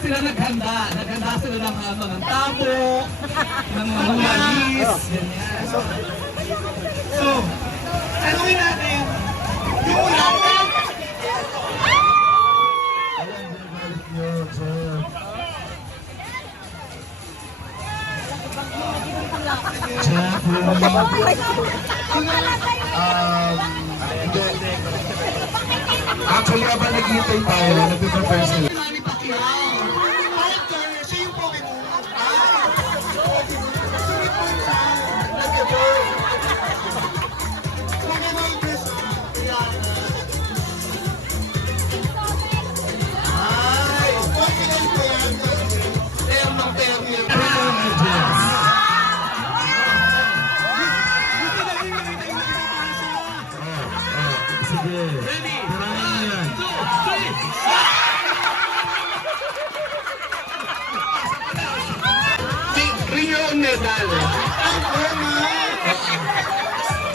Sila naghanda sila ng ano, ng tabo, ng mga malis, ganyan. So, tanungin natin, yung ulang Actually, habang naghihintay tayo, nagpe-prepare sila. Rio medal.